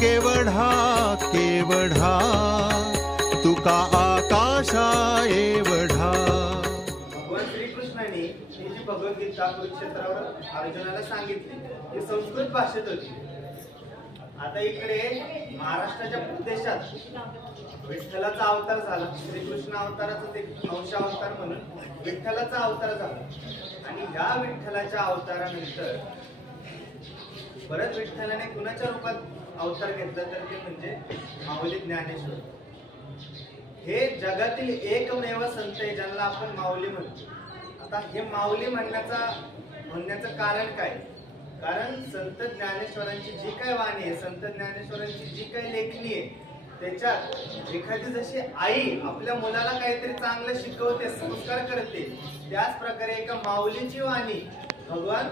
केवढा केवढा तुका आकाशा एवढा. भगवान श्रीकृष्णाने ही जी भगवद्गीता कुरुक्षेत्रावर अर्जुनाला सांगितली ती संस्कृत भाषेत होती. आता इकडे महाराष्ट्राच्या प्रदेशात विठ्ठलाचा अवतार झाला. श्रीकृष्ण अवताराचा एक अंशावतार म्हणून विठ्ठलाचा अवतार झाला. आणि या विठ्ठलाच्या अवतारानंतर परत विठ्ठलाने कुणाच्या रूपात अवतार घेतला तर ते म्हणजे माऊली ज्ञानेश्वर. हे जगातील एकमेव संत आहे ज्यांना आपण माऊली म्हणतो. आता हे माऊली म्हणण्याचं कारण काय? कारण संत ज्ञानेश्वरांची जी काही वाणी आहे, संत ज्ञानेश्वरांची जी काही लेखणी आहे, त्याच्यात एखादी जशी आई आपल्या मुलाला काहीतरी चांगलं शिकवते, संस्कार करते, त्याच प्रकारे एका माऊलीची वाणी भगवान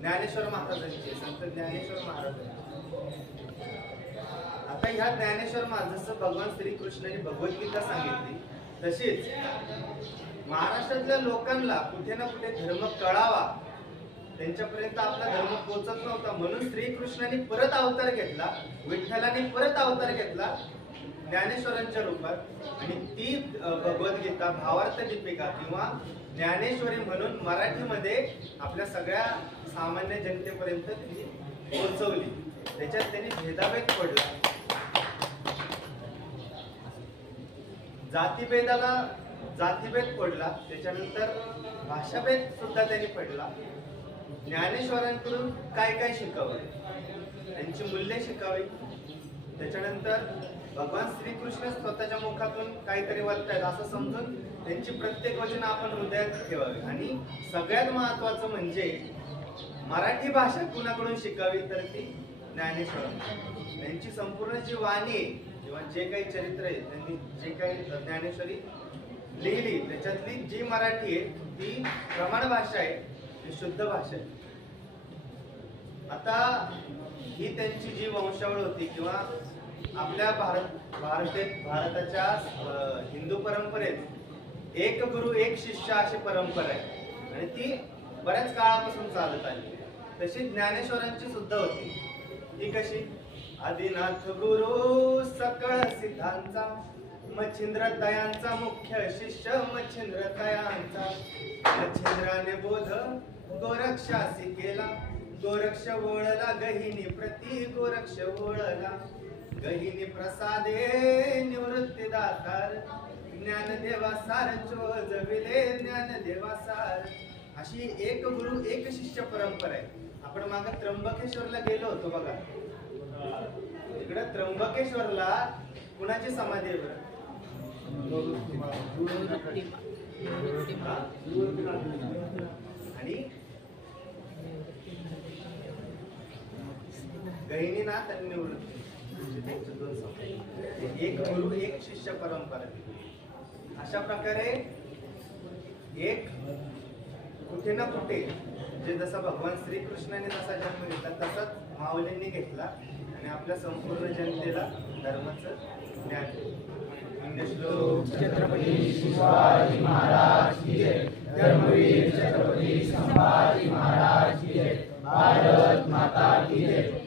ज्ञानेश्वर महाराजांची, संत ज्ञानेश्वर महाराजांची. आता ह्या ज्ञानेश्वर महाराज जसं भगवान श्रीकृष्णाने भगवद्गीता सांगितली तशीच महाराष्ट्रातल्या लोकांना कुठे ना कुठे धर्म कळावा, त्यांच्यापर्यंत आपला धर्म पोहोचत नव्हता, म्हणून श्रीकृष्णाने परत अवतार घेतला, विठ्ठलाने परत अवतार घेतला ज्ञानेश्वरांच्या रूपात. आणि ती भगवद्गीता भावार्थ दीपिका किंवा ज्ञानेश्वरी म्हणून मराठीमध्ये आपल्या सगळ्या सामान्य जनतेपर्यंत त्यांनी पोहोचवली. त्याच्यात त्यांनी भेदाभेद पडला, जातीभेद पडला, त्याच्यानंतर भाषाभेद सुद्धा त्यांनी पडला. ज्ञानेश्वरांकडून काय काय शिकावं, त्यांची मूल्य शिकावी. त्याच्यानंतर भगवान श्रीकृष्ण स्वतःच्या मुखातून काहीतरी वाचतायत असं समजून त्यांची प्रत्येक वचन आपण हृदयात ठेवावी. आणि सगळ्यात महत्वाचं म्हणजे मराठी भाषा कुणाकडून शिकावी तर ती ज्ञानेश्वर. त्यांची संपूर्ण जी वाणी आहे किंवा जे काही चरित्र आहे, त्यांनी जे काही ज्ञानेश्वरी लिहिली त्याच्यातली जी मराठी आहे ती प्रमाण भाषा आहे, ती शुद्ध भाषा आहे. आता ही त्यांची जी वंशावळ होती किंवा आपल्या भारताच्या हिंदू परंपरेत एक गुरु एक शिष्य अशी परंपरा आहे आणि ती बऱ्याच काळापासून चालत आली. तशी ज्ञानेश्वरांची सुद्धा होती. ती कशी? आदिनाथ गुरु सकळ सिद्धांचा, मच्छिंद्र दयांचा मुख्य शिष्य मच्छिंद्र दयांचा. मच्छिंद्राने बोध गोरक्षासी केला, गोरक्ष वळला गहिनी प्रति गोरक्ष वळला. गहिनी प्रसादे निवृत्ती दातार, ज्ञानदेवा सार चोजविले ज्ञानदेवा सार. अशी एक गुरु एक शिष्य परंपरा आहे. आपण मागे त्र्यंबकेश्वरला गेलो होतो बघा, इकडे त्र्यंबकेश्वरला कुणाची समाधी आहे बरं? आणि गहिनीनाथ आणि निवृत्ती, एक गुरु एक शिष्य परंपरा. अशा प्रकारे एक कुठे ना कुठे जे जसं भगवान श्रीकृष्णाने जसा जन्म घेतला तसाच माऊलींनी घेतला आणि आपल्या संपूर्ण जनतेला धर्माचं ज्ञान दिलं. श्लोक छत्रपती शिवाजी महाराज की जय. धर्मवीर छत्रपती संभाजी महाराज की जय. भारत माता की जय.